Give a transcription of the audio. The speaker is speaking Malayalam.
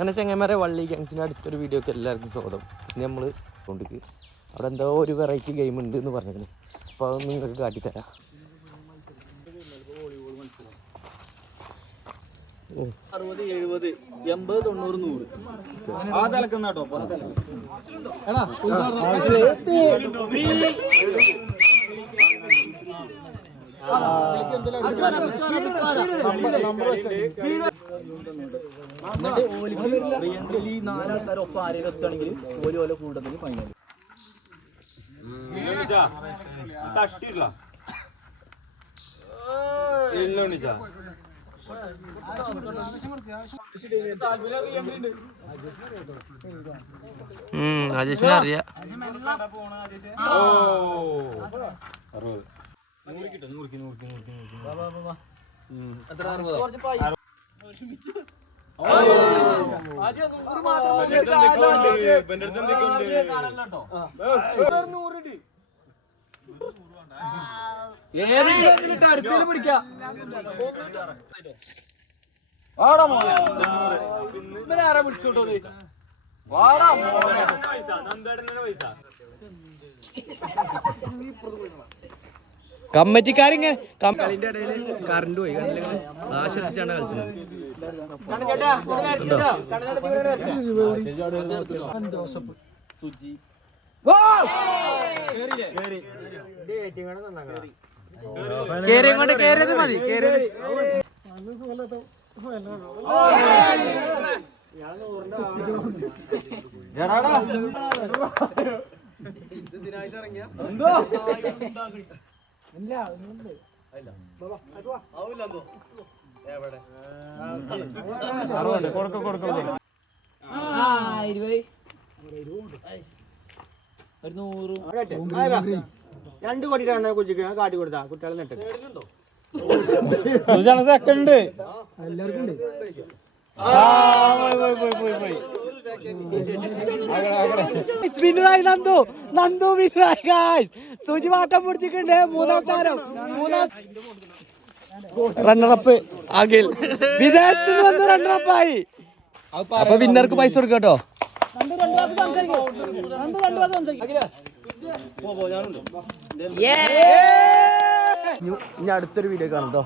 അങ്ങനെ ചെങ്ങന്മാരെ വള്ളി ഗാങ്സിന്റെ അടുത്തൊരു വീഡിയോക്ക് എല്ലാവർക്കും സ്വാഗതം ഇനി നമ്മൾ കൊണ്ടിക്ക് അവിടെ എന്തോ ഒരു വെറൈറ്റി ഗെയിം ഉണ്ട് എന്ന് പറഞ്ഞിരുന്നു അപ്പോൾ അത് നിങ്ങൾക്ക് കാട്ടിത്തരാം അറുപത് എഴുപത് എൺപത് തൊണ്ണൂറ് നൂറ് ആ തലക്കുന്ന കേട്ടോ എന്നിട്ട് ഓലിക്ക് റിയൻട്രിയിൽ നാലാൾക്കാർ ഒപ്പം ആരെയും എത്തുകയാണെങ്കിൽ ഓൽ ഓല കൂടുതൽ ഫൈനൽ അജേഷിനെ അറിയാം നുറുക്കി നുറുക്കി നുറുക്കി നുറുക്കി ഏതെങ്കിലും അടുത്തേക്ക് പിടിക്കാം. വാടാ മോനെ. ഇവനെ ആരാ വിളിച്ചോട്ടോ വാടാ മോനെ. പൈസ നന്ദേടനെ പൈസ. കമ്മറ്റിക്കാരിങ്ങനെ കളിന്റെ ഇടയിൽ കറണ്ട് പോയി. കണ്ടില്ല? ആശ്രയിച്ചാണ് കളിച്ചത്. കേറിയും കൊണ്ട് കേറിയത് മതി കേറിയത്. രണ്ട് കോടിയിട്ടാണ് കുച്ചിക്ക്. കാട്ടി കൊടുത്താ. കുട്ടികളെ നെട്ട് സെക്കൻഡ് വിന്നറായി നന്ദു. നന്ദു വിന്നറായി ഗായ്സ് സുജി വാട്ടം പിടിച്ചിട്ടുണ്ട്. മൂന്നാം സ്ഥാനം. മൂന്നാം റണ്ണറപ്പ് അഖിൽ. വിദേശത്ത് നിന്ന് വന്ന് റണ്ണറപ്പായി അപ്പൊ വിന്നർക്ക് പൈസ കൊടുക്കാം കേട്ടോ ഇനി അടുത്തൊരു വീഡിയോ കാണാം കേട്ടോ